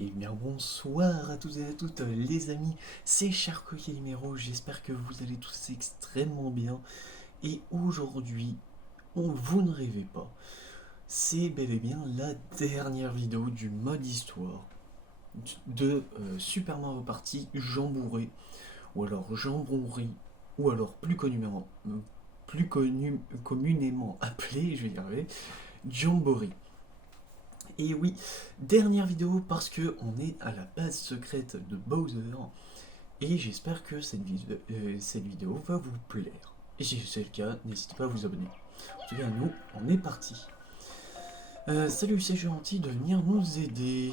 Eh bien bonsoir à tous et à toutes les amis, c'est Charco Calimero, j'espère que vous allez tous extrêmement bien. Et aujourd'hui, vous ne rêvez pas, c'est bel et bien la dernière vidéo du mode histoire de Super Mario Party Jambouré, ou alors Jambonry, ou alors communément appelé, je vais y arriver, Jamboree. Et oui, dernière vidéo parce que on est à la base secrète de Bowser et j'espère que cette vidéo va vous plaire. Et si c'est le cas, n'hésitez pas à vous abonner. En tout cas, nous, on est parti. Salut, c'est gentil de venir nous aider.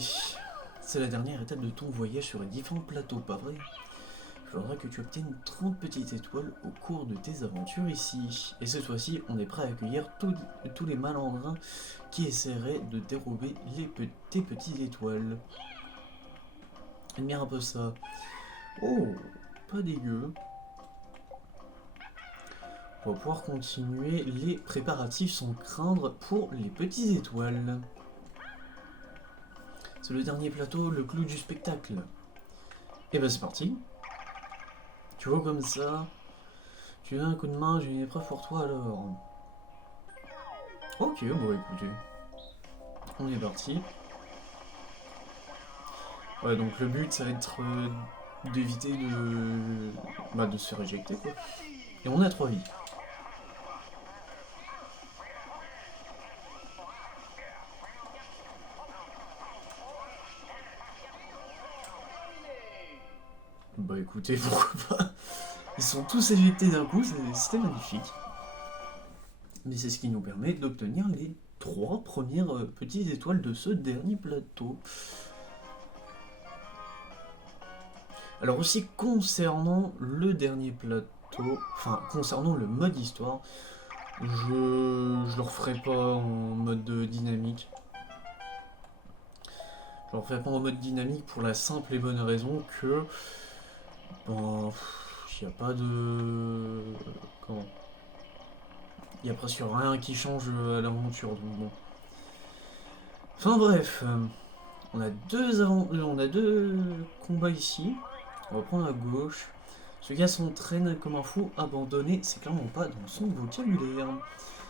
C'est la dernière étape de ton voyage sur les différents plateaux, pas vrai? Il faudra que tu obtiennes 30 petites étoiles au cours de tes aventures ici. Et cette fois-ci, on est prêt à accueillir tous les malandrins qui essaieraient de dérober tes petites étoiles. Admire un peu ça. Oh, pas dégueu. On va pouvoir continuer. Les préparatifs sans craindre pour les petites étoiles. C'est le dernier plateau, le clou du spectacle. Et ben c'est parti. Tu vois comme ça. Tu veux un coup de main, j'ai une épreuve pour toi alors. Ok, bon écoutez. On est parti. Ouais, donc le but ça va être d'éviter de se faire éjecter quoi. Et on a 3 vies. Bah écoutez, pourquoi pas. Ils sont tous éjectés d'un coup, c'était magnifique. Mais c'est ce qui nous permet d'obtenir les 3 premières petites étoiles de ce dernier plateau. Alors aussi concernant le dernier plateau, enfin concernant le mode histoire, je le referai pas en mode dynamique. Je le referai pas en mode dynamique pour la simple et bonne raison que ben, il n'y a pas de comment, il y a presque rien qui change à l'aventure donc bon. Enfin bref, on a deux combats ici. On va prendre à gauche. Ce gars s'entraîne comme un fou, abandonné, c'est clairement pas dans son vocabulaire.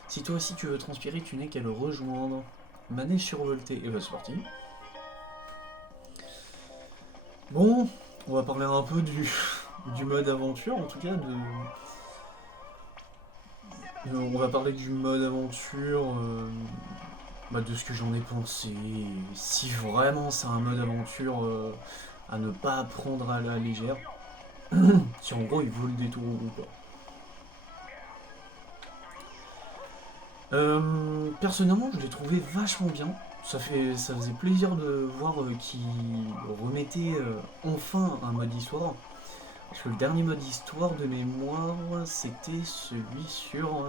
Si toi aussi tu veux transpirer, tu n'es qu'à le rejoindre. Manège survolté, et bah c'est parti. Bon, on va parler un peu du mode aventure, en tout cas. On va parler du mode aventure, de ce que j'en ai pensé. Si vraiment c'est un mode aventure à ne pas prendre à la légère. Si en gros il vaut le détour ou pas. Personnellement, je l'ai trouvé vachement bien. Ça faisait plaisir de voir qu'ils remettaient enfin un mode histoire. Parce que le dernier mode histoire de mémoire, c'était celui sur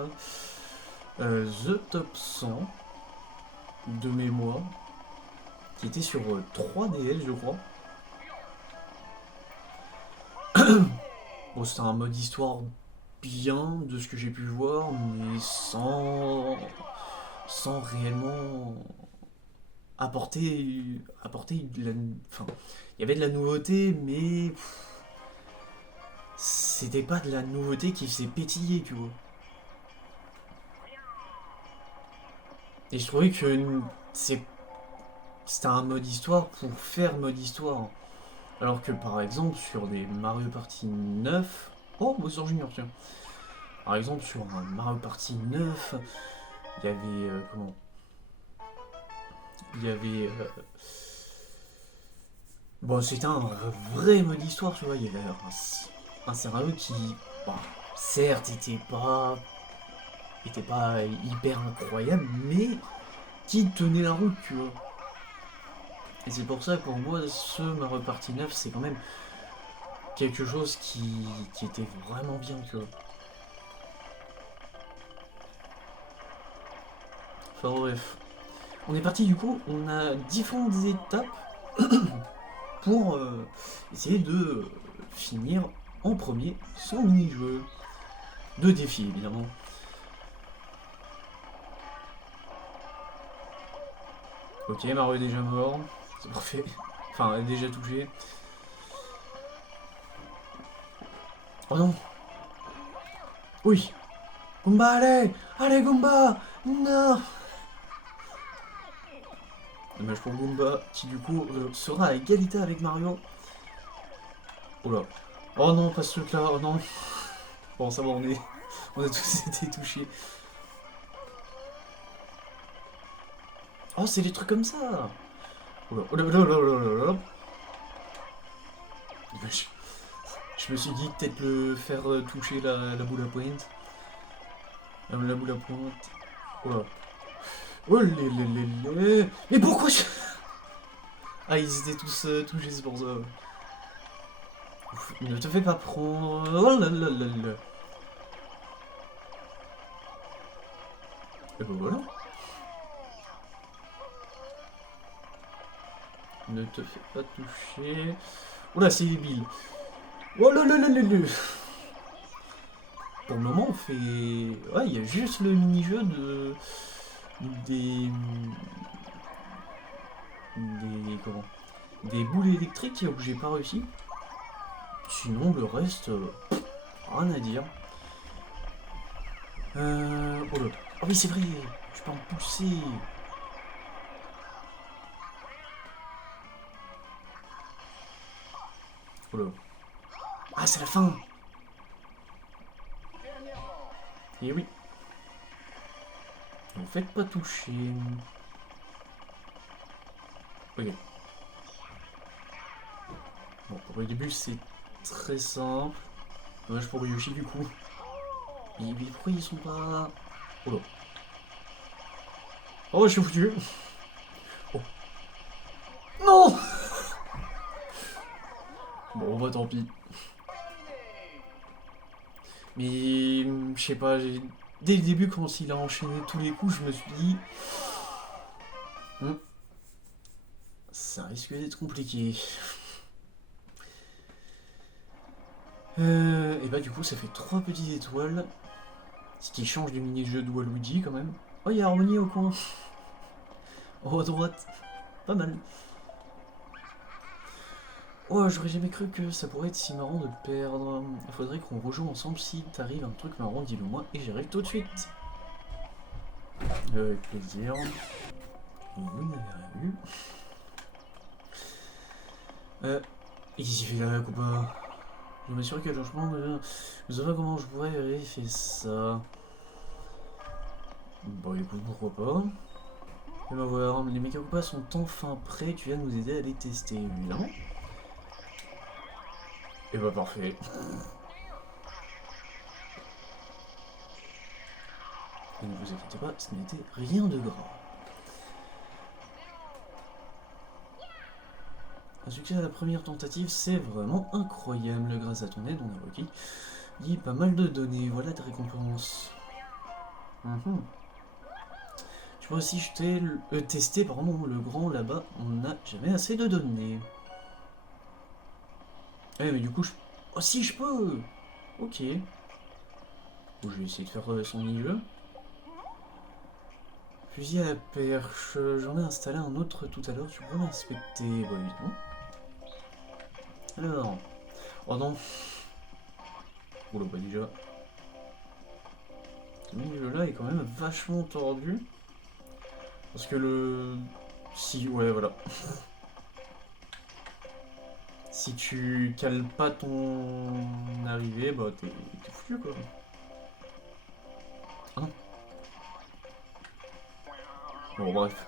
The Top 100 de mémoire, qui était sur 3DS, je crois. Bon, c'était un mode histoire bien de ce que j'ai pu voir, mais sans réellement apporter de la, enfin, il y avait de la nouveauté, mais c'était pas de la nouveauté qui faisait pétiller, tu vois. Et je trouvais que c'était un mode histoire pour faire mode histoire. Alors que par exemple sur des Mario Party 9, oh Bowser Junior tiens. Par exemple sur un Mario Party 9, il y avait comment? Il y avait bon, c'était un vrai mode histoire, tu vois. Il y avait un scénario qui, bon, certes, était pas hyper incroyable, mais qui tenait la route, tu vois. Et c'est pour ça que pour moi, ce Mario Party 9, c'est quand même quelque chose qui était vraiment bien, tu vois. Enfin bref. On est parti du coup, on a différentes étapes pour essayer de finir en premier sans mini-jeu. Deux défis évidemment. Ok, Mario est déjà mort, c'est parfait. Enfin, elle est déjà touchée. Oh non. Oui. Goomba, allez. Allez, Goomba. Non. Dommage pour Goomba, qui du coup sera à égalité avec Mario. Oh là. Oh non, pas ce truc là, oh non. Bon, ça va, on a tous été touchés. Oh, c'est des trucs comme ça. Oh là, oh là, oh là, oh là, oh là, oh là. Je me suis dit peut-être le faire toucher la boule à pointe. La boule à pointe. Oh là. Oh les. Mais pourquoi je... Ah, ils étaient tous touchés, c'est pour ça. Ouf, ne te fais pas prendre. Oh là là là là. Et ben voilà. Ne te fais pas toucher. Oula, c'est débile. Oh là là là là là. Pour le moment, on fait... Ouais, il y a juste le mini-jeu de... Des... Comment... Des boules électriques où j'ai pas réussi. Sinon, le reste... rien à dire. Oh là. Oh oui, c'est vrai. Je peux en pousser. Oh là. Ah, c'est la fin. Et oui. Ne faites pas toucher. Ok. Bon, pour le début, c'est très simple. Dommage pour Yoshi, du coup. Et pourquoi ils sont pas... Oh là. Oh, je suis foutu. Oh. Non. Bon, bah tant pis. Mais... je sais pas, dès le début, quand il a enchaîné tous les coups, je me suis dit... ça risque d'être compliqué. Et bah du coup, ça fait 3 petites étoiles. Ce qui change du mini-jeu de Waluigi, quand même. Oh, il y a Harmonie au coin. Oh, à droite. Pas mal. Oh, j'aurais jamais cru que ça pourrait être si marrant de le perdre. Il faudrait qu'on rejoue ensemble. Si t'arrive un truc marrant, dis-le moi et j'arrive tout de suite. Avec plaisir. Vous n'avez rien vu. Et qu'est-ce qu'il fait là, Koopa? Je m'assure que le changement de... Je sais pas comment je pourrais vérifier ça. Bon, écoute, pourquoi pas. Et ben voir, les Mecha Koopas sont enfin prêts. Tu viens nous aider à les tester, évidemment. Et bah parfait. Et ne vous inquiétez pas, ce n'était rien de grave. Un succès à la première tentative, c'est vraiment incroyable. Grâce à ton aide, on a recueilli pas mal de données. Voilà des récompenses. Tu peux aussi tester le grand là-bas. On n'a jamais assez de données. Eh mais du coup, oh si, je peux. Ok. Bon, je vais essayer de faire son mini-jeu. Fusil à la perche. J'en ai installé un autre tout à l'heure. Tu peux l'inspecter. Bah évidemment. Alors. Oh non. Oula, bah déjà. Ce mini-jeu là est quand même vachement tordu. Parce que le... Si, ouais, voilà. Si tu cales pas ton arrivée, bah t'es foutu quoi. Ah non. Bon, bref.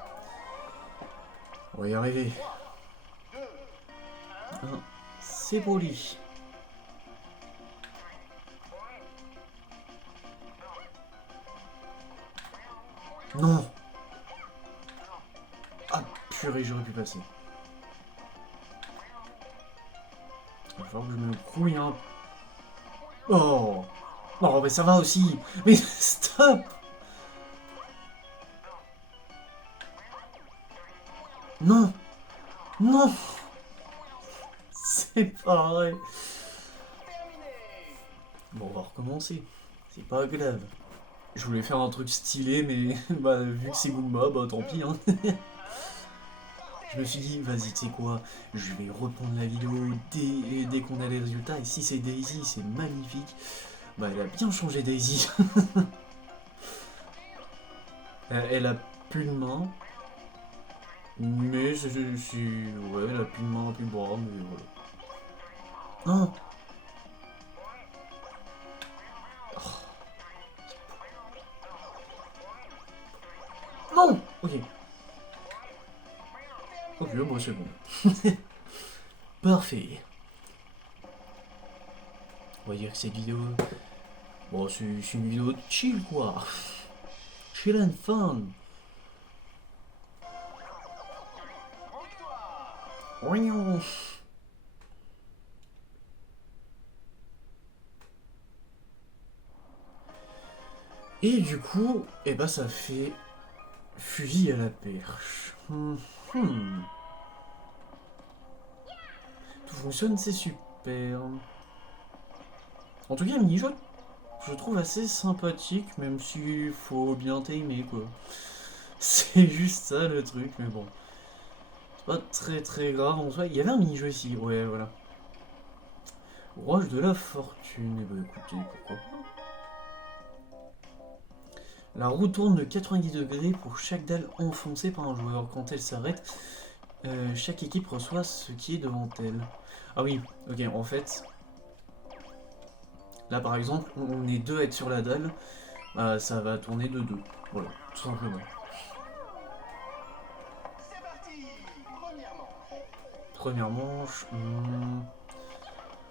On va y arriver. C'est poli. Non. Ah purée, j'aurais pu passer. Il va falloir que je me couille un... Oh. Oh mais ça va aussi. Mais stop. Non. Non. C'est pareil. Bon, on va recommencer. C'est pas grave. Je voulais faire un truc stylé, mais bah, vu que c'est Goomba, bah tant pis. Hein. Je me suis dit, vas-y, tu sais quoi, je vais reprendre la vidéo dès qu'on a les résultats. Et si c'est Daisy, c'est magnifique. Bah, elle a bien changé Daisy. Elle a plus de main. Mais ouais, elle a plus de main, plus de bras, mais voilà. Non. Non. Ok. Ok, bon, c'est bon. Parfait. On va dire que cette vidéo... Bon, c'est une vidéo de chill, quoi. Chill and fun. Voyons. Et du coup, eh ben ça fait fusil à la perche. Tout fonctionne, c'est super. En tout cas, le mini-jeu, je le trouve assez sympathique, même s'il faut bien timer, quoi. C'est juste ça le truc, mais bon. C'est pas très grave en soi. Il y avait un mini-jeu ici, ouais, voilà. Roche de la fortune. Eh ben écoutez, pourquoi pas. La roue tourne de 90 degrés pour chaque dalle enfoncée par un joueur. Quand elle s'arrête, chaque équipe reçoit ce qui est devant elle. Ah oui, ok, en fait, là par exemple, on est deux à être sur la dalle, bah, ça va tourner de deux. Voilà, tout simplement. Première manche.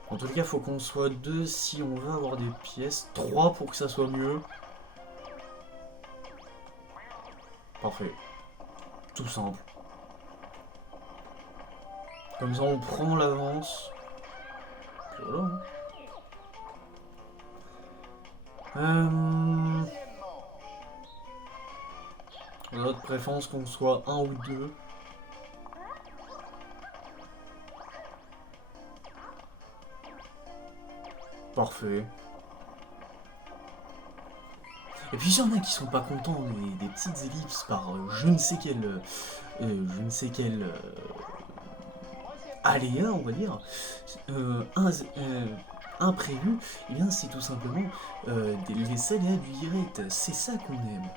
En tout cas, faut qu'on soit deux si on veut avoir des pièces. 3 pour que ça soit mieux. Parfait. Tout simple. Comme ça, on prend l'avance. Voilà. Notre préférence qu'on soit un ou deux. Parfait. Et puis il y en a qui sont pas contents des petites ellipses par je ne sais quel aléa, on va dire, imprévu. Et bien c'est tout simplement les aléas du direct. C'est ça qu'on aime.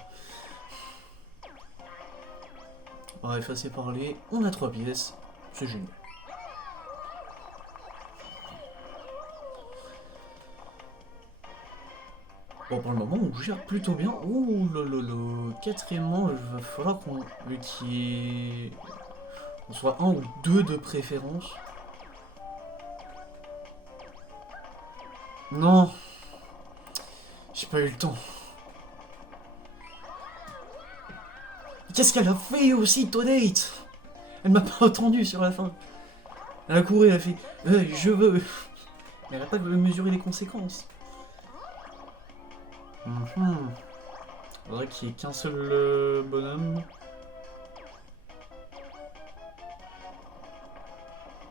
Bref, assez parlé. On a 3 pièces. C'est génial. Bon, pour le moment, on gère plutôt bien. Ouh là là là. Quatrièmement, il va falloir qu'on soit un ou deux de préférence. Non, j'ai pas eu le temps. Qu'est-ce qu'elle a fait aussi, Toadette? Elle m'a pas attendu sur la fin. Elle a couru, elle a fait je veux. Mais elle a pas mesuré les conséquences. Faudrait qu'il y ait qu'un seul bonhomme.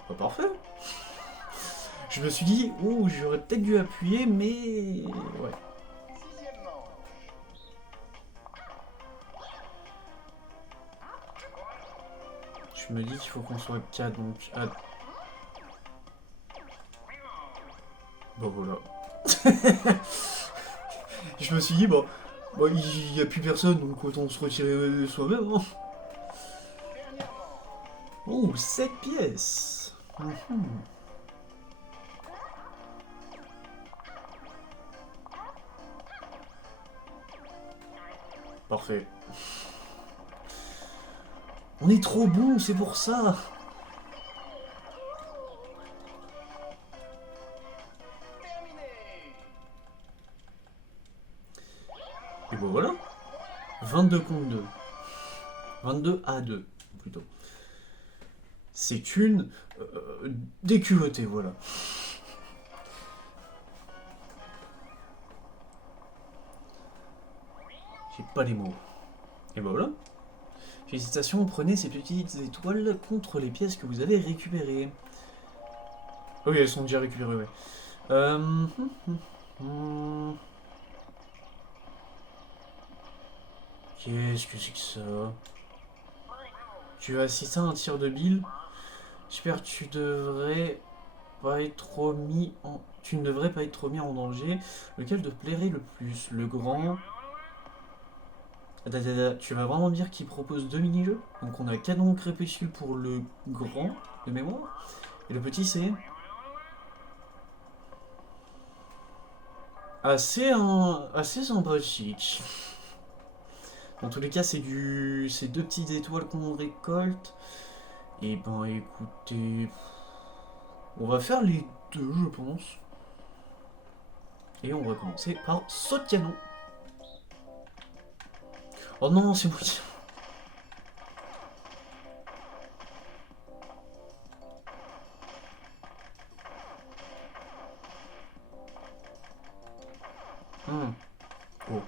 Pas parfait. Je me suis dit, ouh, j'aurais peut-être dû appuyer, mais. Ouais. Je me dis qu'il faut qu'on soit 4, donc. Ah. Bon, voilà. Je me suis dit, bon, il n'y a plus personne, donc autant se retirer soi-même. Hein. Oh, 7 pièces. Parfait. On est trop bon, c'est pour ça. Et bon voilà. 22 contre 2. 22 à 2, plutôt. C'est une déculottée, voilà. J'ai pas les mots. Et ben voilà. Félicitations, prenez ces petites étoiles contre les pièces que vous avez récupérées. Oui, elles sont déjà récupérées, ouais. Qu'est-ce que c'est que ça? Tu vas assister à un tir de Bill. J'espère que tu ne devrais pas être trop mis en danger. Lequel te plairait le plus? Le grand. Tu vas vraiment dire qu'il propose 2 mini-jeux? Donc on a canon crépuscule pour le grand de mémoire. Et le petit c'est assez sympathique. Dans tous les cas c'est deux petites étoiles qu'on récolte. Et ben écoutez, on va faire les deux je pense. Et on va commencer par saut de canon. Oh non, c'est moi qui... Oh.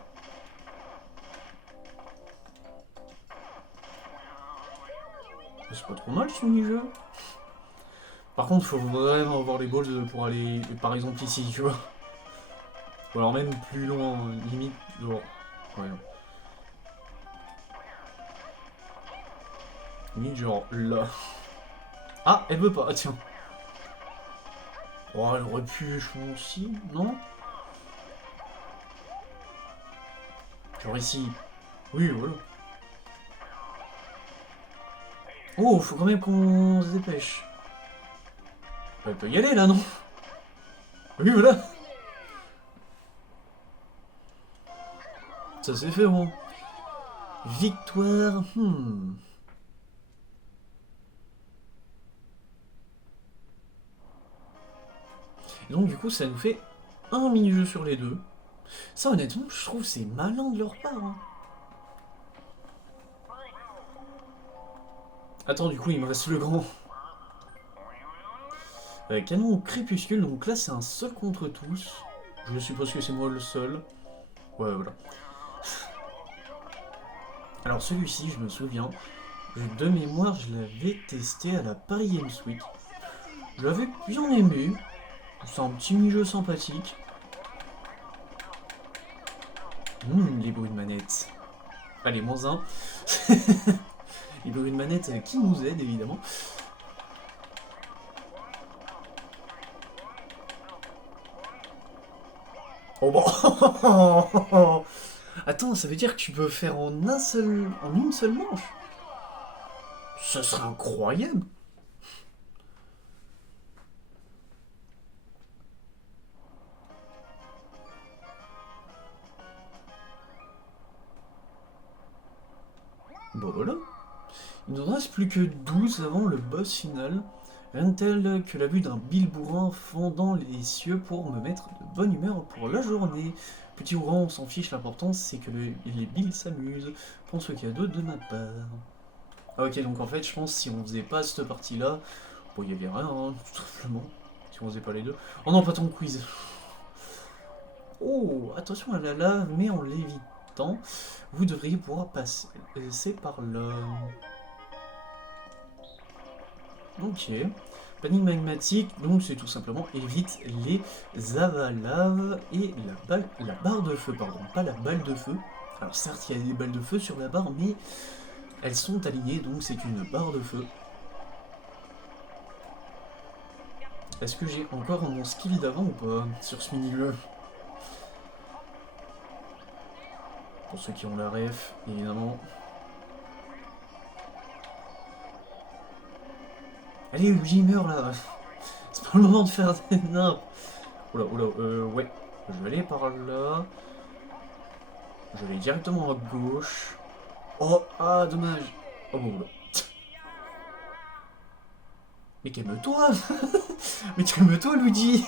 C'est pas trop mal ce mini-jeu. Par contre, faut vraiment avoir les balls pour aller, par exemple, ici, tu vois. Ou alors même plus loin, limite, genre... Ouais. Limite, genre, là. Ah, elle veut pas, tiens. Oh, elle aurait pu, je pense, aussi, non? Genre ici. Oui, voilà. Oh, faut quand même qu'on se dépêche. Elle peut y aller, là, non? Oui, voilà. Ça c'est fait, bon. Victoire, Et donc, du coup, ça nous fait un mini-jeu sur les deux. Ça, honnêtement, je trouve c'est malin de leur part. Hein. Attends, du coup, il me reste le grand. Canon crépuscule, donc là, c'est un seul contre tous. Je suppose que c'est moi le seul. Ouais, voilà. Alors, celui-ci, je me souviens, de mémoire, je l'avais testé à la Paris Games Week. Je l'avais bien aimé. C'est un petit mini-jeu sympathique. Les bruits de manette. Allez, moins un. Les bruits de manette qui nous aident, évidemment. Oh bon. Attends, ça veut dire que tu peux faire en une seule manche. Ça serait incroyable. Bon voilà. Il ne nous reste plus que 12 avant le boss final. Rien de tel que la vue d'un Bill bourrin fendant les cieux pour me mettre de bonne humeur pour la journée. Petit bourrin, on s'en fiche, l'important c'est que les Bills s'amusent. Prends ce cadeau de ma part. Ah ok, donc en fait, je pense que si on faisait pas cette partie-là, bon, il y avait rien, hein, tout simplement. Si on faisait pas les deux. Oh non, pas ton quiz. Oh, attention à la lave, mais en l'évitant, vous devriez pouvoir passer par là. Ok. Panique magmatique, donc c'est tout simplement évite les avalaves et la barre de feu, pardon, pas la balle de feu. Alors certes, il y a des balles de feu sur la barre, mais elles sont alignées, donc c'est une barre de feu. Est-ce que j'ai encore mon skill d'avant ou pas sur ce mini-jeu? Pour ceux qui ont la ref, évidemment. Allez, Luigi meurt là. C'est pas le moment de faire des nappes. Oula, ouais. Je vais aller par là. Je vais directement à gauche. Oh, ah, dommage. Oh, bon, oula. Mais calme-toi. Mais calme-toi, Luigi.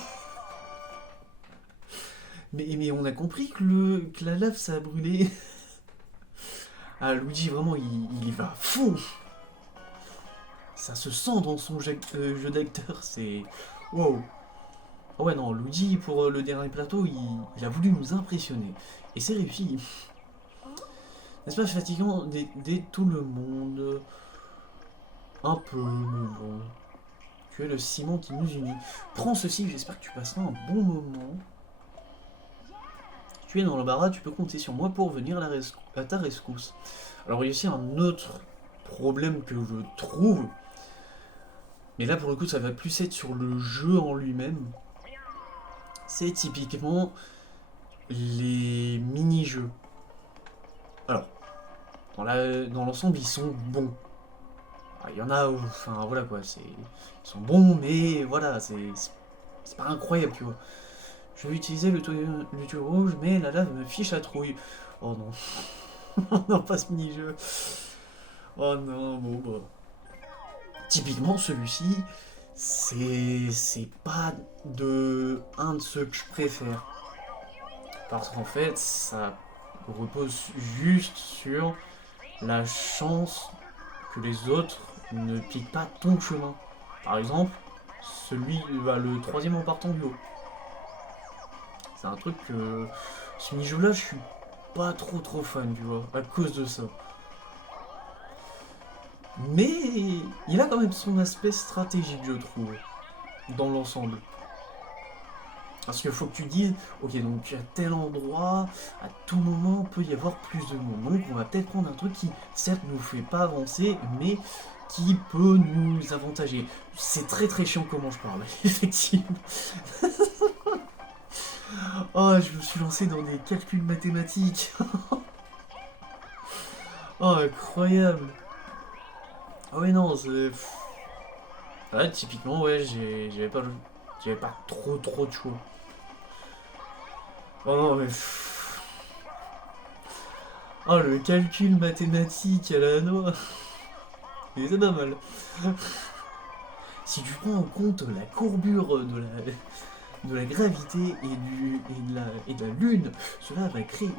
Mais on a compris que la lave, ça a brûlé. Ah, Luigi, vraiment, il y va à fond. Ça se sent dans son jeu d'acteur, c'est... Wow. Oh ouais, non, Luigi, pour le dernier plateau, il a voulu nous impressionner. Et c'est réussi. N'est-ce pas fatigant d'aider tout le monde? Un peu, mais bon. Tu es le ciment qui nous unit. Prends ceci, j'espère que tu passeras un bon moment. Tu es dans le barat, tu peux compter sur moi pour venir à ta rescousse. Alors il y a aussi un autre problème que je trouve. Mais là, pour le coup, ça va plus être sur le jeu en lui-même. C'est typiquement les mini-jeux. Alors, dans l'ensemble, ils sont bons. Il y en a où, enfin voilà quoi, ils sont bons, mais voilà, c'est pas incroyable, tu vois. Je vais utiliser le tuyau rouge, mais la lave me fiche la trouille. Oh non, non, pas ce mini-jeu. Oh non, bon bah. Typiquement, celui-ci, c'est pas un de ceux que je préfère. Parce qu'en fait, ça repose juste sur la chance que les autres ne piquent pas ton chemin. Par exemple, le troisième en partant du haut. C'est un truc que ce mini-jeu là, je suis pas trop fan, tu vois, à cause de ça. Mais il a quand même son aspect stratégique, je trouve, dans l'ensemble. Parce qu'il faut que tu dises, ok, donc à tel endroit, à tout moment, peut y avoir plus de monde. Donc on va peut-être prendre un truc qui, certes, nous fait pas avancer, mais qui peut nous avantager. C'est très chiant comment je parle, effectivement. Oh, je me suis lancé dans des calculs mathématiques. Oh, incroyable. Ah ouais, non, c'est... Ouais, typiquement, ouais, j'avais pas trop de choix. Oh non, mais... Oh, le calcul mathématique à la noix. Mais c'est pas mal. Si tu prends en compte la courbure de la gravité et de la Lune, cela va créer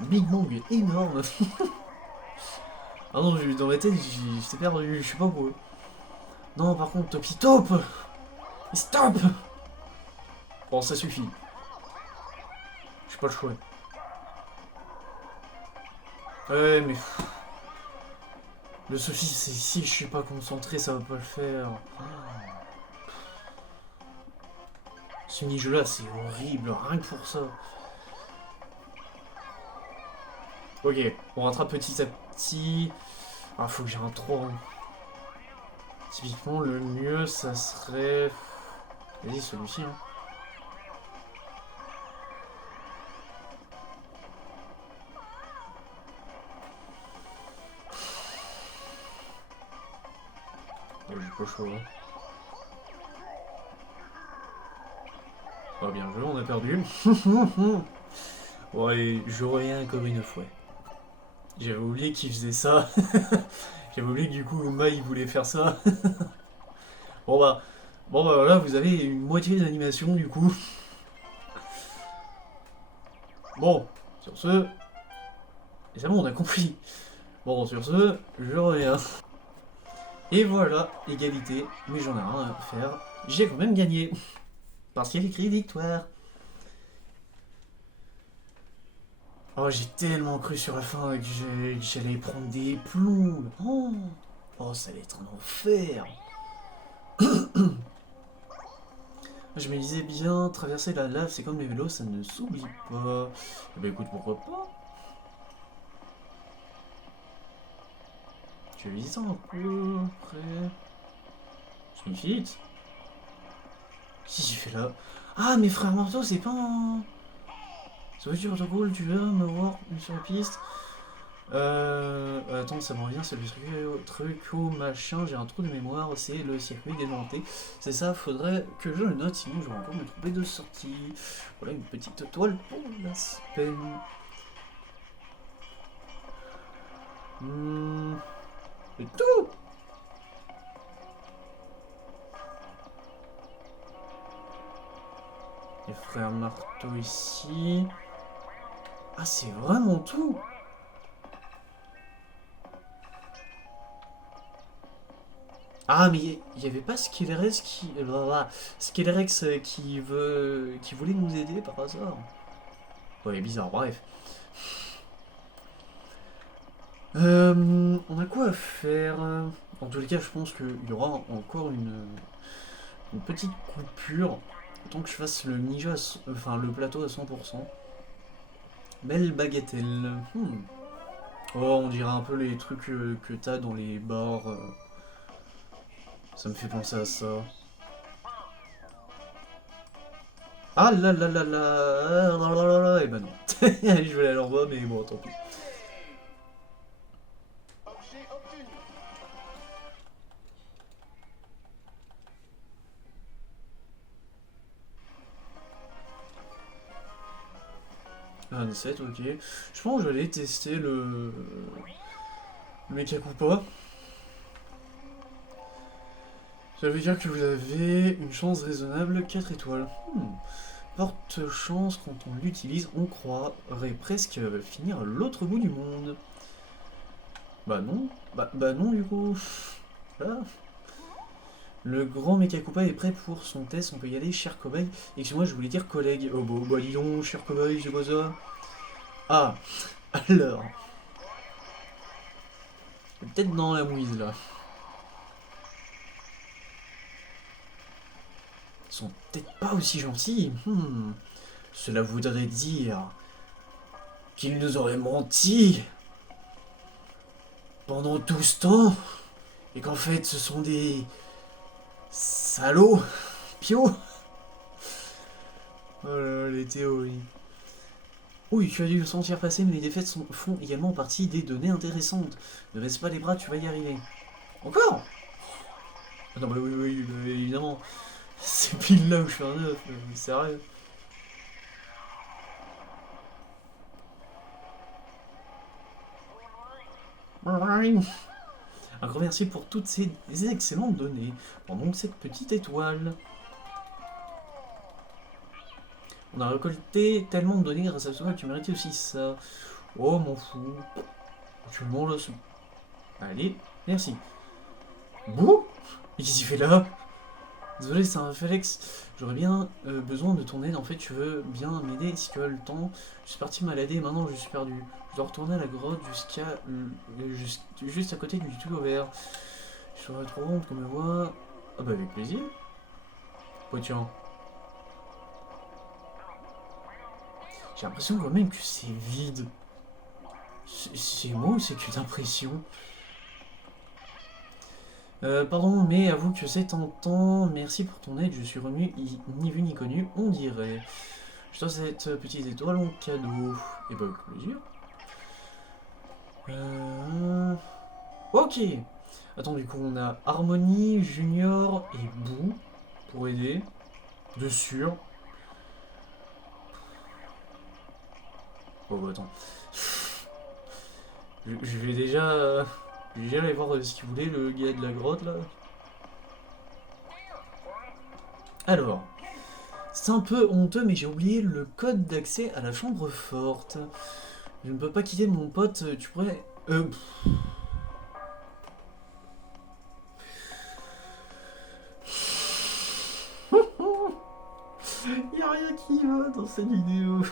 un Big Bang énorme. Ah non, dans ma tête, j'étais perdu, je sais pas pourquoi. Non, par contre, Topi, stop. Stop. Bon, ça suffit. J'ai pas le choix. Ouais, mais... Le souci, c'est si je suis pas concentré, ça va pas le faire. Ce mini-jeu là, c'est horrible, rien que pour ça. Ok, on rattrape petit à petit. Ah, faut que j'ai un 3. Typiquement, le mieux, ça serait... Vas-y, celui-ci. Hein. J'ai pas le choix. Hein. Oh, bien joué, on a perdu. Ouais, j'aurais rien encore une fois. J'avais oublié qu'il faisait ça. J'avais oublié que du coup, Uma, il voulait faire ça. Bon bah... Bon bah voilà, vous avez une moitié d'animation du coup. Bon, sur ce... Et c'est bon, on a compris. Bon, sur ce, je reviens. Et voilà, égalité, mais j'en ai rien à faire. J'ai quand même gagné. Parce qu'il y a écrit victoire. Oh, j'ai tellement cru sur la fin que j'allais prendre des plombs. Oh, ça allait être un enfer. Je me disais bien, traverser la lave, c'est comme les vélos, ça ne s'oublie pas. Eh ben écoute, pourquoi pas. Je vais visiter un peu après. Je m'y fit. Si j'ai fait là. Ah, mes frères mortaux, c'est pas un... Ça veut dire protocole, tu veux me voir sur la piste. Attends, ça me revient, c'est le truc au machin, j'ai un trou de mémoire, c'est le circuit démonté. C'est ça, faudrait que je le note, sinon je vais encore me tromper de sortie. Voilà une petite toile pour la peine. Et tout. Les frères marteau ici. Ah, c'est vraiment tout. Ah, mais il n'y avait pas Skillerex qui voulait nous aider par hasard. Ouais, bizarre, bref. On a quoi à faire? En tous les cas, je pense qu'il y aura encore une petite coupure. Tant que je fasse le ninja, enfin le plateau à 100%. Belle bagatelle. Oh, on dirait un peu les trucs que t'as dans les bars. Ça me fait penser à ça. Ah là là là là. Et bah non. Je voulais aller en bas, mais bon, tant pis. Un 7, ok. Je pense que je vais aller tester le Mecha Koopa. Ça veut dire que vous avez une chance raisonnable 4 étoiles. Porte chance, quand on l'utilise, on croirait presque finir à l'autre bout du monde. Bah non. Bah non du coup. Voilà. Le grand Mecha Koopa est prêt pour son test, on peut y aller, cher cobaye. Excuse-moi, je voulais dire collègue. Oh bah dis donc, cher cobaye, c'est quoi ça? Ah, alors. Peut-être dans la mouise là. Ils sont peut-être pas aussi gentils. Cela voudrait dire qu'ils nous auraient menti pendant tout ce temps et qu'en fait ce sont des salauds, pio. Oh là là, les théories. Oui, tu as dû le sentir passer, mais les défaites font également partie des données intéressantes. Ne baisse pas les bras, tu vas y arriver. Encore? Ah non, bah oui, évidemment. C'est pile là où je fais un œuf, sérieux. Un grand merci pour toutes ces excellentes données. Prends donc cette petite étoile. On a récolté tellement de données grâce à toi que tu méritais aussi ça. Oh, m'en fous. Tu le manges là. Allez, merci. Bouh! Qu'est-ce qu'il fait là? Désolé, c'est un réflexe. J'aurais bien besoin de ton aide. En fait, tu veux bien m'aider si tu as le temps. Je suis parti malader et maintenant je suis perdu. Je dois retourner à la grotte juste à côté du tuyau vert. Je serais trop honte qu'on me voit. Ah bah avec plaisir. Oh tiens. J'ai l'impression quand même que c'est vide. C'est moi ou c'est que d'impression? Pardon, mais avoue que c'est tentant. Merci pour ton aide, je suis revenu ni vu ni connu, on dirait. Je dois cette petite étoile en cadeau. Et bah, avec plaisir. Ok. Attends, du coup, on a Harmonie, Junior et Boo pour aider. De sûr. Oh, bah, attends. Je vais déjà. Je vais déjà aller voir ce qu'il voulait, le gars de la grotte là. Alors, c'est un peu honteux, mais j'ai oublié le code d'accès à la chambre forte. Je ne peux pas quitter mon pote, tu pourrais... Y a rien qui va dans cette vidéo.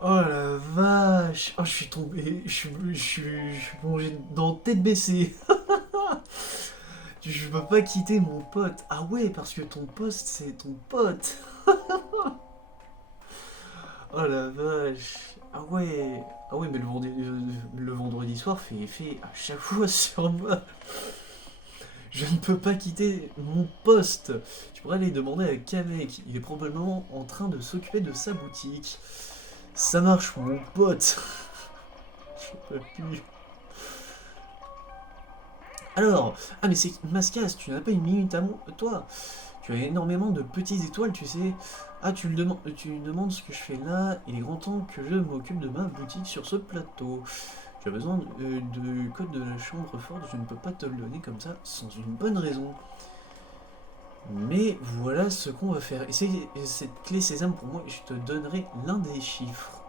Oh la vache. Oh, je suis tombé. Je suis plongé dans tête baissée. Je peux pas quitter mon pote. Ah ouais, parce que ton poste, c'est ton pote. Oh la vache. Ah ouais. Ah ouais, mais le vendredi soir fait effet à chaque fois sur moi. Je ne peux pas quitter mon poste. Tu pourrais aller demander à Kamek. Il est probablement en train de s'occuper de sa boutique. Ça marche, mon pote. Je peux plus. Alors, ah mais c'est Mascas, tu n'as pas une minute à moi, toi. Tu as énormément de petites étoiles, tu sais. Ah, tu me demandes ce que je fais là. Il est grand temps que je m'occupe de ma boutique sur ce plateau. Tu as besoin de code de la chambre forte, je ne peux pas te le donner comme ça sans une bonne raison. Mais voilà ce qu'on va faire. Essaye cette clé sésame pour moi et je te donnerai l'un des chiffres.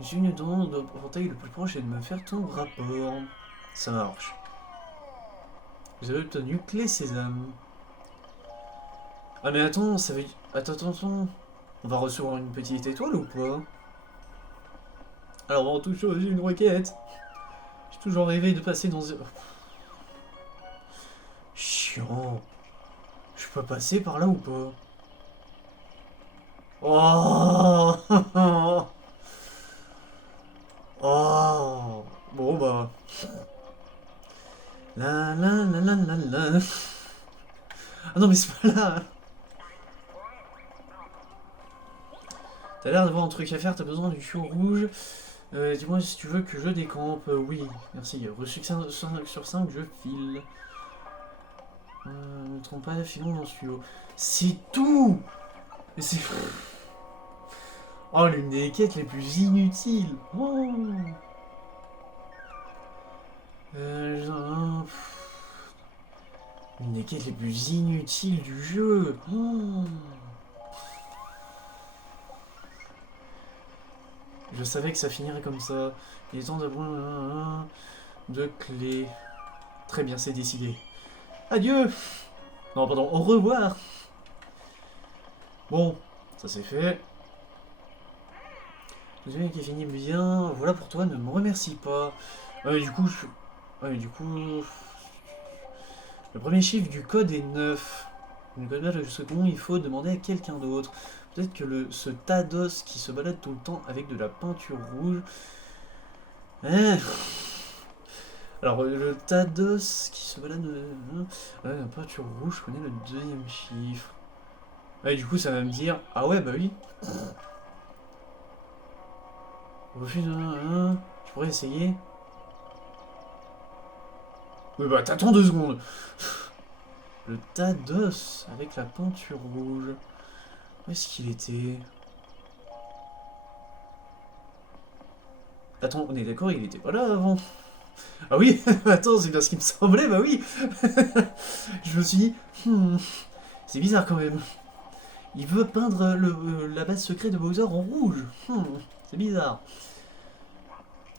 J'ai une demande de portail le plus proche et de me faire ton rapport. Ça marche. Vous avez obtenu clé sésame. Ah mais attends, ça veut... Attends. On va recevoir une petite étoile ou pas? Alors avant toute chose, j'ai une requête. J'ai toujours rêvé de passer dans... Chiant. Je peux passer par là ou pas? Oh la la la. Ah non mais c'est pas là. T'as l'air d'avoir un truc à faire, t'as besoin du tuyau rouge. Dis-moi si tu veux que je décampe. Oui, merci. Reçu 5 sur 5, je file. Ne me trompe pas, filons dans ce tuyau. C'est tout. Mais c'est... Oh, l'une des quêtes les plus inutiles. Oh. L'une des quêtes les plus inutiles du jeu. Oh. Je savais que ça finirait comme ça. Il est temps d'avoir de clés. Très bien, c'est décidé. Adieu. Non, pardon, au revoir. Bon, ça c'est fait. Le jeu qui finit bien. Voilà pour toi, ne me remercie pas. Du coup, le premier chiffre du code est 9. Le code barre, le second, il faut demander à quelqu'un d'autre. Peut-être que ce Tados qui se balade tout le temps avec de la peinture rouge. Alors, le Tados qui se balade... la peinture rouge, je connais le deuxième chiffre. Du coup, ça va me dire... Ah ouais, bah oui. Refuse tu pourrais essayer. Oui, bah t'attends 2 secondes. Le Tados avec la peinture rouge. Où est-ce qu'il était? Attends, on est d'accord, il était pas là avant. Ah oui, attends, c'est bien ce qui me semblait, bah oui. Je me suis dit, c'est bizarre quand même. Il veut peindre la base secrète de Bowser en rouge. C'est bizarre.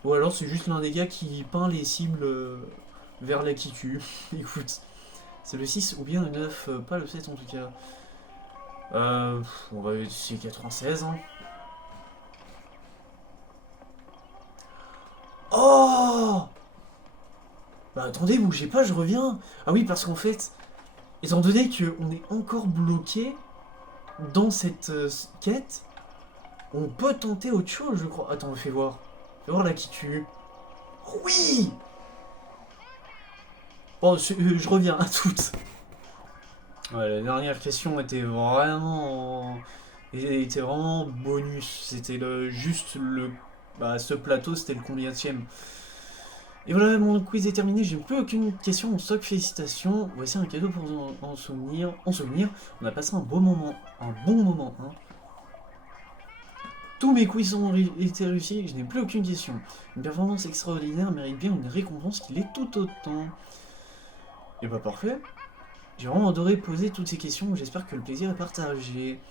Ou alors c'est juste l'un des gars qui peint les cibles vers la qui tue. Écoute, c'est le 6 ou bien le 9, pas le 7 en tout cas. On va essayer 96. Hein. Oh! Bah attendez, bougez pas, je reviens. Ah oui, parce qu'en fait, étant donné qu'on est encore bloqué dans cette quête, on peut tenter autre chose, je crois. Attends, fais voir. Fais voir là qui tue. Oui! Bon, je reviens à toutes. Ouais, la dernière question était vraiment bonus. C'était juste le... Bah, ce plateau, c'était le combienième. Et voilà, mon quiz est terminé, j'ai plus aucune question en stock, félicitations. Voici un cadeau pour en souvenir. On a passé un beau moment, un bon moment. Hein. Tous mes quiz ont été réussis, je n'ai plus aucune question. Une performance extraordinaire mérite bien une récompense qui l'est tout autant. Et bah parfait. J'ai vraiment adoré poser toutes ces questions, j'espère que le plaisir est partagé.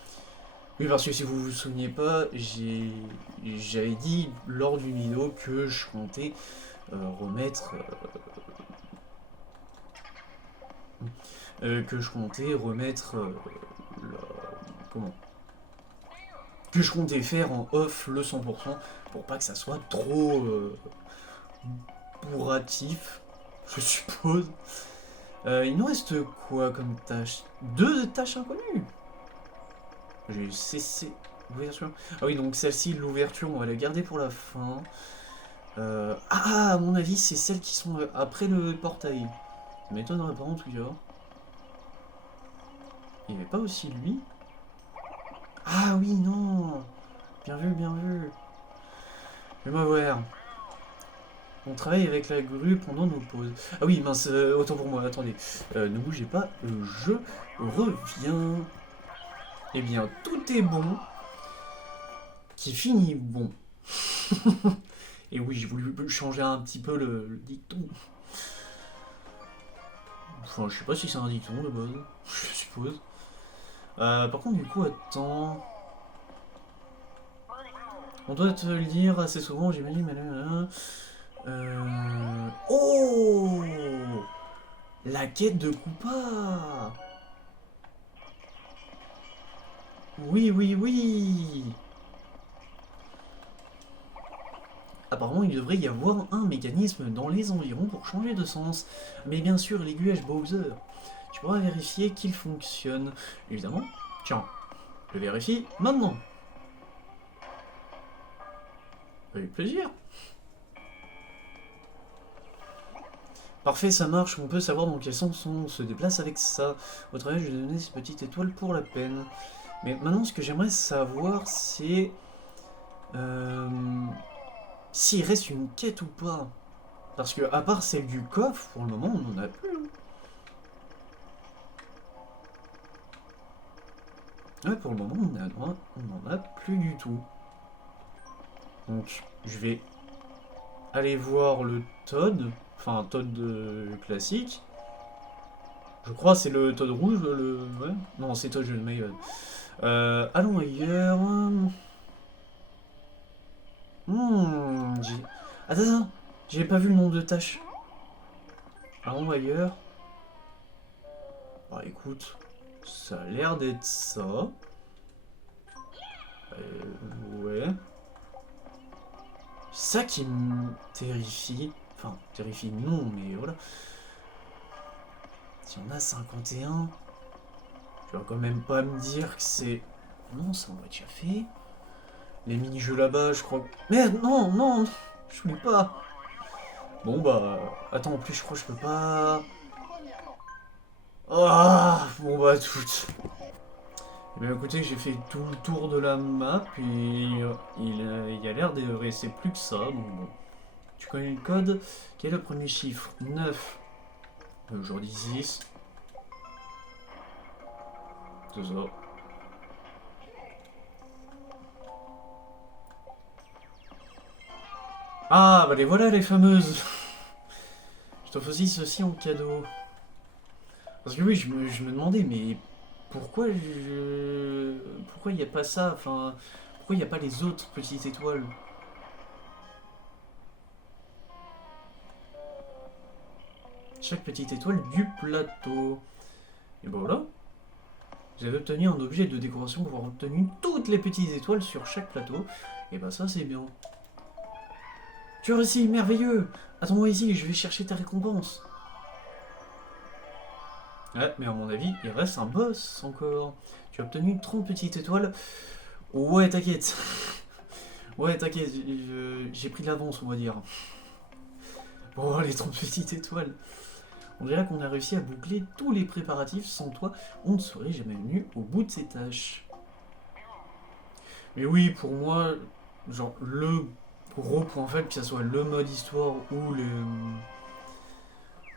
Oui, parce que si vous vous souveniez pas, j'avais dit lors d'une vidéo que je comptais remettre... comment que je comptais faire en off le 100% pour pas que ça soit trop bourratif, je suppose. Il nous reste quoi comme tâche? 2 tâches inconnues. J'ai cessé l'ouverture. Ah oui, donc celle-ci, l'ouverture, on va la garder pour la fin. À mon avis, c'est celles qui sont après le portail. Ça m'étonnerait pas en tout cas. Il n'y avait pas aussi lui? Ah oui, non. Bien vu, bien vu. Fais-moi voir. On travaille avec la grue pendant nos pauses. Ah oui, mince, autant pour moi, attendez. Ne bougez pas, je reviens. Eh bien, tout est bon. Qui finit bon. Et oui, j'ai voulu changer un petit peu le dicton. Enfin, je sais pas si c'est un dicton de base, je suppose. Par contre, du coup, attends. On doit te le dire assez souvent, j'imagine, mais... Oh! La quête de Koopa! Oui, oui, oui! Apparemment, il devrait y avoir un mécanisme dans les environs pour changer de sens. Mais bien sûr, l'aiguillage Bowser. Tu pourras vérifier qu'il fonctionne. Évidemment. Tiens, je vérifie maintenant. Avec plaisir. Parfait, ça marche, on peut savoir dans quel sens on se déplace avec ça. Au travail, je vais donner ces petites étoiles pour la peine. Mais maintenant, ce que j'aimerais savoir, c'est... s'il reste une quête ou pas. Parce que, à part celle du coffre, pour le moment, on n'en a plus. Ouais, pour le moment, on n'en a plus du tout. Donc, je vais aller voir le Toad. Enfin, un Toad classique. Je crois que c'est le Toad rouge, le... Ouais. Non, c'est Toad jaune, mais... allons ailleurs. Attends, j'ai pas vu le nombre de tâches. Allons ailleurs. Bah écoute, ça a l'air d'être ça. Ouais. Ça qui me terrifie. Enfin, terrifie non, mais voilà. Si on a 51, tu vas quand même pas me dire que c'est... Non, ça on l'a déjà fait. Les mini-jeux là-bas, je crois... Merde, non, non, je voulais pas. Bon bah... Attends, en plus je crois que je peux pas... Ah, bon bah toutes. Eh bien écoutez, j'ai fait tout le tour de la map et il y a l'air de rester plus que ça, donc bon. Tu connais le code? Quel est le premier chiffre? 9. Aujourd'hui 6. C'est ça. Ah, bah les voilà les fameuses. Je t'offre aussi ceci en cadeau. Parce que oui, je me demandais, mais pourquoi pourquoi il n'y a pas ça? Enfin, pourquoi il n'y a pas les autres petites étoiles? Chaque petite étoile du plateau. Et ben voilà. Vous avez obtenu un objet de décoration pour avoir obtenu toutes les petites étoiles sur chaque plateau. Et bah ça c'est bien. Tu as réussi, merveilleux! Attends-moi ici, je vais chercher ta récompense. Ouais, mais à mon avis, il reste un boss encore. Tu as obtenu 30 petites étoiles. Ouais, t'inquiète. Ouais, t'inquiète, j'ai pris de l'avance, on va dire. Bon, les 30 petites étoiles. On dirait qu'on a réussi à boucler tous les préparatifs. Sans toi, on ne serait jamais venu au bout de ces tâches. Mais oui, pour moi, genre, le gros point faible, que ce soit le mode histoire ou le...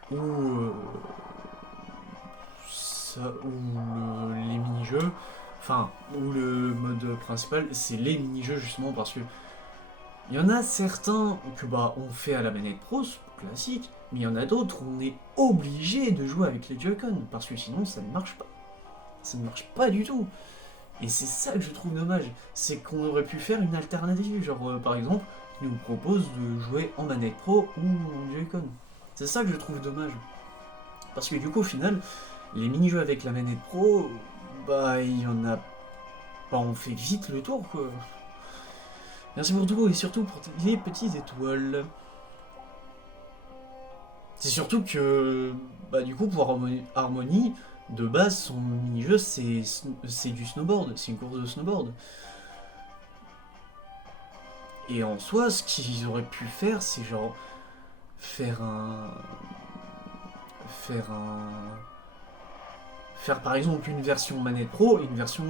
ou... les mini-jeux, enfin, ou le mode principal, c'est les mini-jeux justement parce que il y en a certains que bah on fait à la manette pro, classique, mais il y en a d'autres où on est obligé de jouer avec les Joy-Con parce que sinon ça ne marche pas. Ça ne marche pas du tout. Et c'est ça que je trouve dommage, c'est qu'on aurait pu faire une alternative, genre par exemple, qui nous propose de jouer en manette pro ou en Joy-Con. C'est ça que je trouve dommage. Parce que du coup au final, les mini-jeux avec la manette pro, bah il y en a pas, on fait vite le tour quoi. Merci pour tout et surtout pour les petites étoiles. C'est surtout que, bah du coup pour Harmony, de base son mini-jeu c'est du snowboard, c'est une course de snowboard. Et en soi, ce qu'ils auraient pu faire, c'est genre faire un... faire un... faire par exemple une version manette pro et une version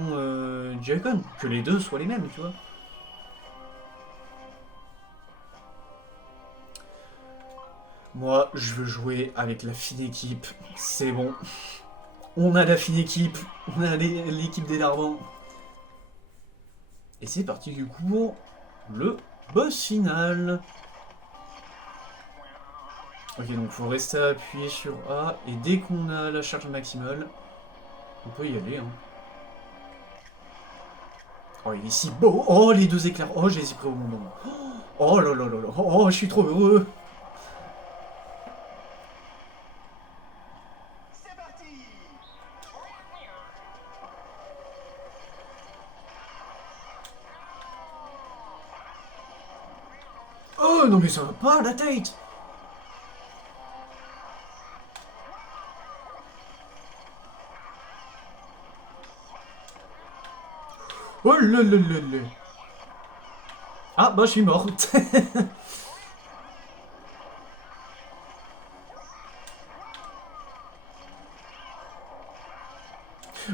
Joy-Con, que les deux soient les mêmes, tu vois. Moi, je veux jouer avec la fine équipe, c'est bon. On a la fine équipe, on a l'équipe des larvins. Et c'est parti du coup pour le boss final. Ok, donc faut rester appuyé sur A, et dès qu'on a la charge maximale, on peut y aller. Hein. Oh, il est si beau. Oh, les deux éclairs. Oh, je les ai pris au bon moment. Oh là là là là. Oh, je suis trop heureux. C'est parti. Oh, non mais ça va pas, la tête. Oh là là là là. Ah, bah je suis mort.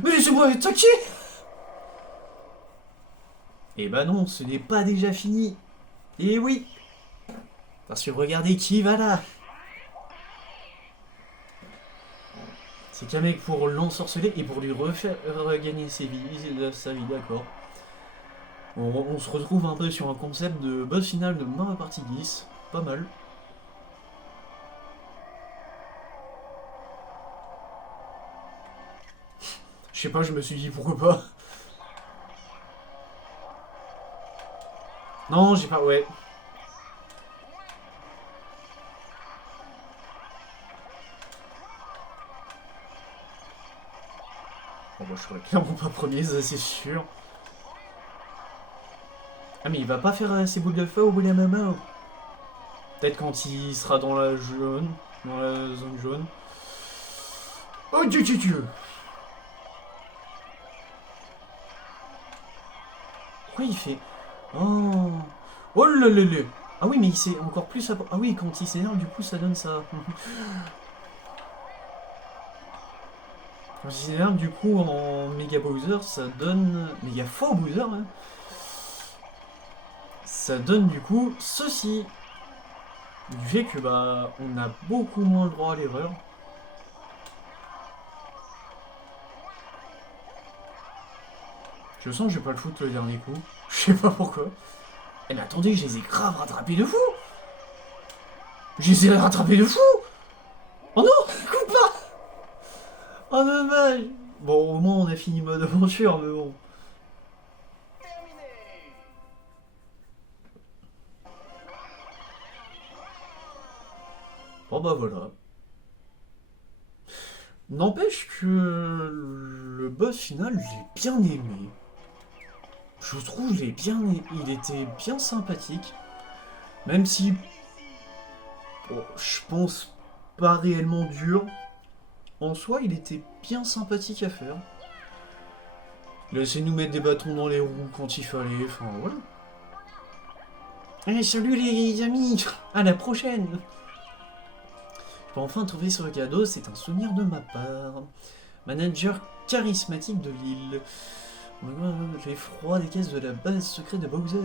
Mais laissez-moi attaquer. Eh ben non, ce n'est pas déjà fini. Et oui. Parce que regardez qui va là. C'est qu'un mec pour l'ensorceler et pour lui refaire regagner sa vie, d'accord. On se retrouve un peu sur un concept de boss final de Mario Party 10. Pas mal. Je sais pas, je me suis dit pourquoi pas. Non, j'ai pas... Ouais. Bon, bah, je serais clairement pas premier, ça c'est sûr. Ah, mais il va pas faire ses boules de feu au bout d'un moment. Peut-être quand il sera dans la jaune. Dans la zone jaune. Oh, Dieu. Pourquoi il fait... Oh... Oh là là là. Ah oui, mais il s'est encore plus... Ah oui, quand il s'énerve, du coup, ça donne ça. Quand il s'énerve, du coup, en Mega Bowser, ça donne... Mega Fort Bowser, hein. Ça donne, du coup, ceci. Du fait que, bah, on a beaucoup moins le droit à l'erreur. Je sens que je vais pas le foutre le dernier coup. Je sais pas pourquoi. Eh mais attendez, je les ai grave rattrapés de fou. Je les ai rattrapés de fou. Oh non, coupe pas. Oh dommage. Bon, au moins on a fini mode aventure, mais bon. Bon bah voilà. N'empêche que le boss final, je l'ai bien aimé. Je trouve, je l'ai bien aimé. Il était bien sympathique. Même si, bon, je pense pas réellement dur. En soi, il était bien sympathique à faire. Laissez-nous mettre des bâtons dans les roues quand il fallait, enfin voilà. Allez, salut les amis, à la prochaine. Je peux enfin trouver ce cadeau, c'est un souvenir de ma part. Manager charismatique de l'île. L'effroi des caisses de la base secrète de Bowser.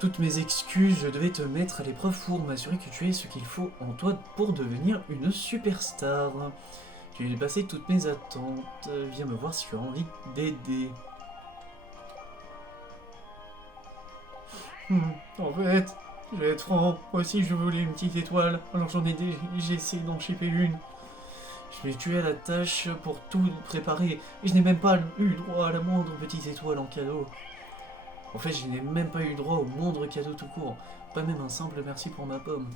Toutes mes excuses, je devais te mettre à l'épreuve pour m'assurer que tu aies ce qu'il faut en toi pour devenir une superstar. Tu as dépassé toutes mes attentes. Viens me voir si tu as envie d'aider. En fait, je vais être franc, moi aussi je voulais une petite étoile, alors j'ai essayé d'en chipper une. Je vais tuer à la tâche pour tout préparer, et je n'ai même pas eu droit à la moindre petite étoile en cadeau. En fait, je n'ai même pas eu droit au moindre cadeau tout court, pas même un simple merci pour ma pomme.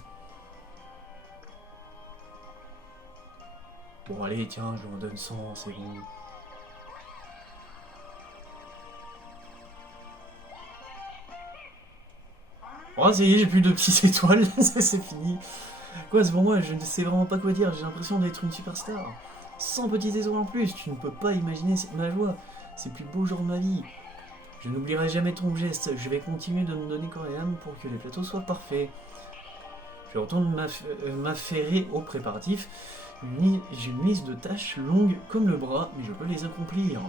Bon allez, tiens, je lui en donne 100, c'est bon. Oh, ça y est, j'ai plus de petites étoiles, c'est fini. Quoi, c'est pour moi, je ne sais vraiment pas quoi dire, j'ai l'impression d'être une superstar. 100 petites étoiles en plus, tu ne peux pas imaginer ma joie. C'est le plus beau jour de ma vie. Je n'oublierai jamais ton geste, je vais continuer de me donner corps et âme pour que les plateaux soient parfaits. Je retourne m'affairer aux préparatifs. J'ai une liste de tâches longues comme le bras, mais je peux les accomplir.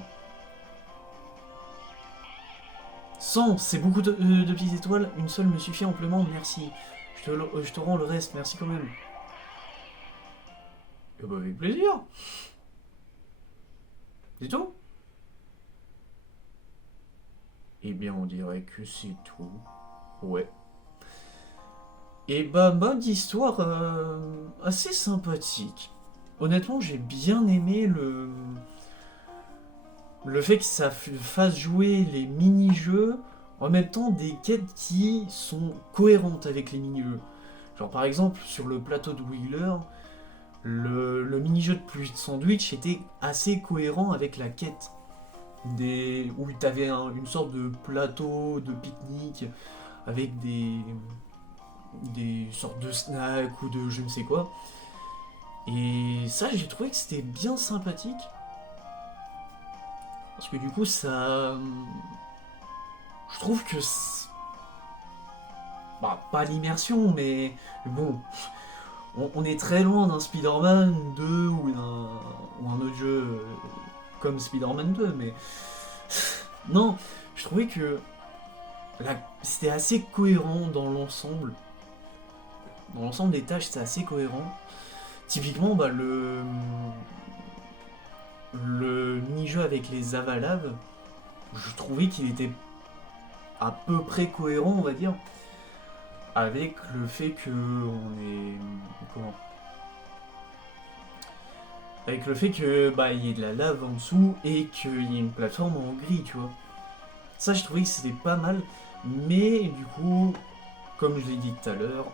100, c'est beaucoup de petites étoiles, une seule me suffit amplement, merci. Je te rends le reste, merci quand même. Eh ben avec plaisir. C'est tout? Eh bien on dirait que c'est tout. Ouais. Et bah mode histoire assez sympathique. Honnêtement j'ai bien aimé le fait que ça fasse jouer les mini-jeux en même temps des quêtes qui sont cohérentes avec les mini-jeux. Genre par exemple sur le plateau de Wheeler, le mini-jeu de plus de sandwich était assez cohérent avec la quête. Où tu avais une sorte de plateau de pique-nique avec des sortes de snacks ou de je ne sais quoi. Et ça, j'ai trouvé que c'était bien sympathique. Parce que du coup, ça... Je trouve que... Bah, pas l'immersion, mais bon... on est très loin d'un Spider-Man 2 ou un autre jeu comme Spider-Man 2, mais non, je trouvais que c'était assez cohérent dans l'ensemble. Dans l'ensemble des tâches, c'était assez cohérent. Typiquement, bah, le mini-jeu avec les avalaves, je trouvais qu'il était à peu près cohérent, on va dire, avec le fait que on est... Comment Avec le fait que bah il y ait de la lave en dessous et qu'il y ait une plateforme en gris, tu vois. Ça, je trouvais que c'était pas mal, mais du coup, comme je l'ai dit tout à l'heure,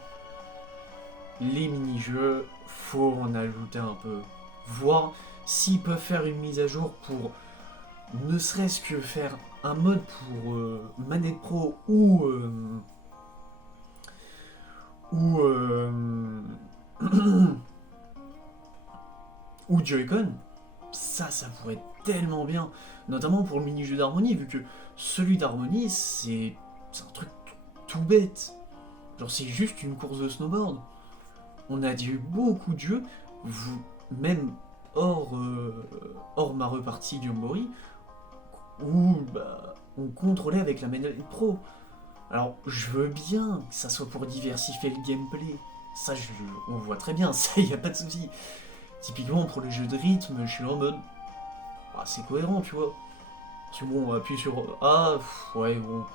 les mini-jeux, faut en ajouter un peu. Voir s'ils peuvent faire une mise à jour pour ne serait-ce que faire un mode pour manette pro ou ou Joy-Con, ça pourrait être tellement bien, notamment pour le mini-jeu d'harmonie, vu que celui d'harmonie, c'est un truc tout bête. Genre, c'est juste une course de snowboard. On a dit beaucoup de jeux, même hors Mario Party Jamboree, où bah, on contrôlait avec la manette pro. Alors, je veux bien que ça soit pour diversifier le gameplay. Ça, on voit très bien, ça, y a pas de souci. Typiquement, pour les jeux de rythme, je suis en mode... Ah, c'est cohérent, tu vois. Parce que bon, on appuie sur A, ouais, bon...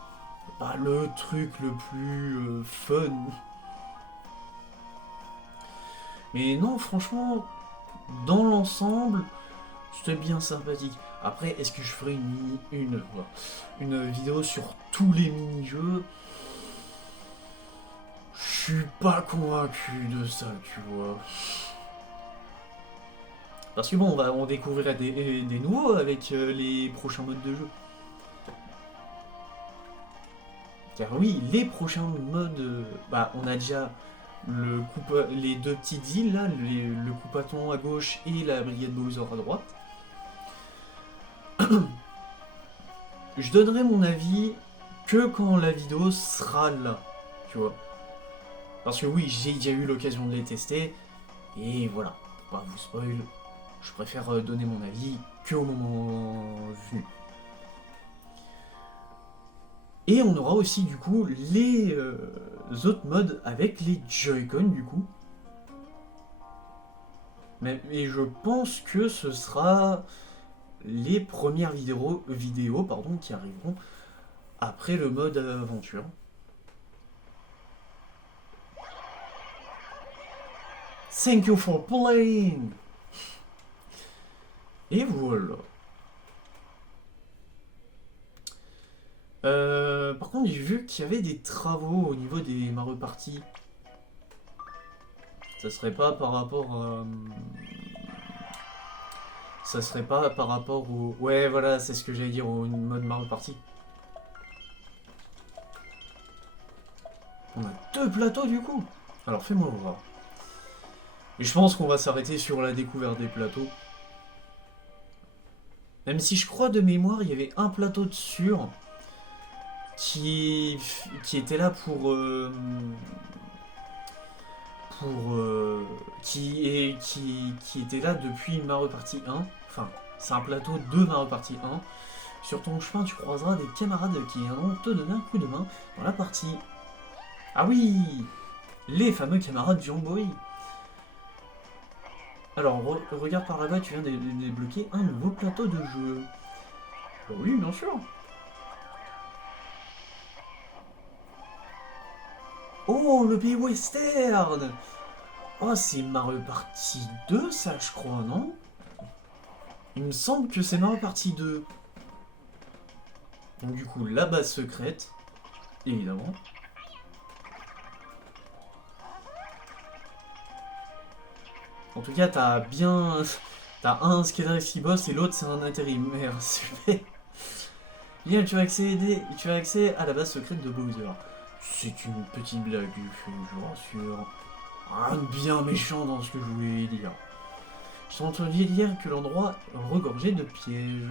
Pas le truc le plus fun. Mais non, franchement, dans l'ensemble, c'était bien sympathique. Après, est-ce que je ferai une vidéo sur tous les mini-jeux? Je suis pas convaincu de ça, tu vois. Parce que bon, on découvrira des nouveaux avec les prochains modes de jeu. Car oui, les prochains modes, bah on a déjà les deux petites îles là, le coupaton à gauche et la brigade Bowser à droite. Je donnerai mon avis que quand la vidéo sera là, tu vois. Parce que oui, j'ai déjà eu l'occasion de les tester, et voilà, pour pas vous spoil, je préfère donner mon avis qu'au moment venu. Et on aura aussi du coup les autres modes avec les Joy-Con du coup. Et je pense que ce sera les premières vidéos qui arriveront après le mode aventure. Thank you for playing! Et voilà. Par contre, j'ai vu qu'il y avait des travaux au niveau des Mario Party. Ça serait pas par rapport à... Ça serait pas par rapport au... Ouais, voilà, c'est ce que j'allais dire, au mode Mario Party. On a 2 plateaux du coup. Alors fais-moi voir. Et je pense qu'on va s'arrêter sur la découverte des plateaux. Même si je crois de mémoire, il y avait un plateau de sûr qui était là qui était là depuis Mario Party 1. Enfin, c'est un plateau de Mario Party 1. Sur ton chemin, tu croiseras des camarades qui viendront te donner un coup de main dans la partie. Ah oui, les fameux camarades Jamboree. Alors, regarde par là-bas, tu viens de débloquer un nouveau plateau de jeu. Oui, bien sûr. Oh, le pays western. Oh, c'est Mario Party 2, ça, je crois, non? Il me semble que c'est Mario Party 2. Donc du coup, la base secrète, évidemment. En tout cas, t'as bien... T'as un Skedaris qui bosse et l'autre c'est un intérimaire. Super. Bien, tu vas accéder à la base secrète de Bowser. C'est une petite blague, je vous rassure. Rien de bien méchant dans ce que je voulais dire. J'ai entendu dire que l'endroit regorgeait de pièges.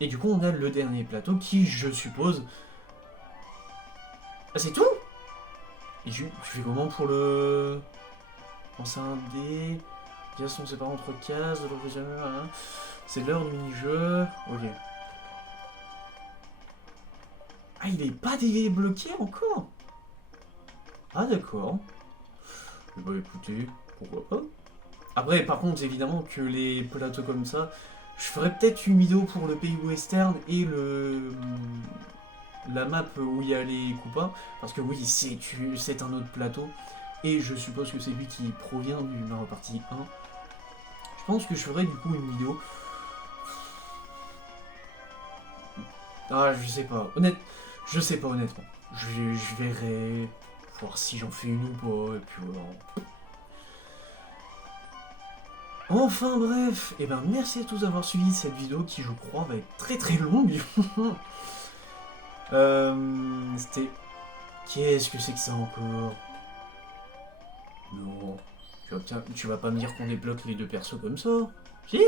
Et du coup, on a le dernier plateau qui, je suppose... Ah, c'est tout? Et je fais comment pour le... Lancer un dé... Bien son sépare entre cases, c'est l'heure du mini-jeu. Ok. Ah, il est pas débloqué encore? Ah, d'accord. Bah écoutez, pourquoi pas. Après, par contre, évidemment que les plateaux comme ça, je ferai peut-être une vidéo pour le pays western et la map où il y a les coupas. Parce que oui, c'est un autre plateau. Et je suppose que c'est lui qui provient du Mario Party 1. Je pense que je ferai du coup une vidéo. Ah, je sais pas. Je sais pas honnêtement. Je verrai. Voir si j'en fais une ou pas. Et puis voilà. Enfin bref. Et ben merci à tous d'avoir suivi cette vidéo qui je crois va être très très longue. C'était... Qu'est-ce que c'est que ça encore? Non. Tu vas pas me dire qu'on débloque les deux persos comme ça? Si?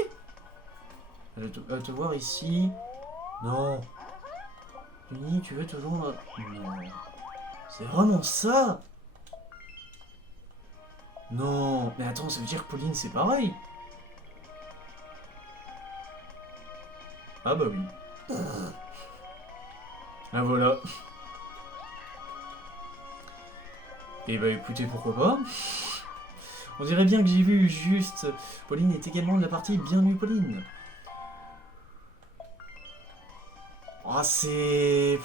À te voir ici. Non. Uni, tu veux toujours... Non. C'est vraiment ça? Non. Mais attends, ça veut dire que Pauline, c'est pareil. Ah bah oui. Ah voilà. Et bah écoutez, pourquoi pas. On dirait bien que j'ai vu juste... Pauline est également de la partie Bienvenue Pauline. Ah, c'est...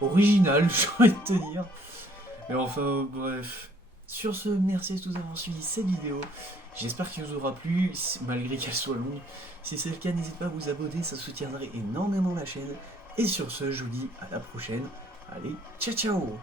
original, j'ai envie de te dire. Mais enfin, bref. Sur ce, merci à tous d'avoir suivi cette vidéo. J'espère qu'elle vous aura plu, malgré qu'elle soit longue. Si c'est le cas, n'hésitez pas à vous abonner, ça soutiendrait énormément la chaîne. Et sur ce, je vous dis à la prochaine. Allez, ciao ciao!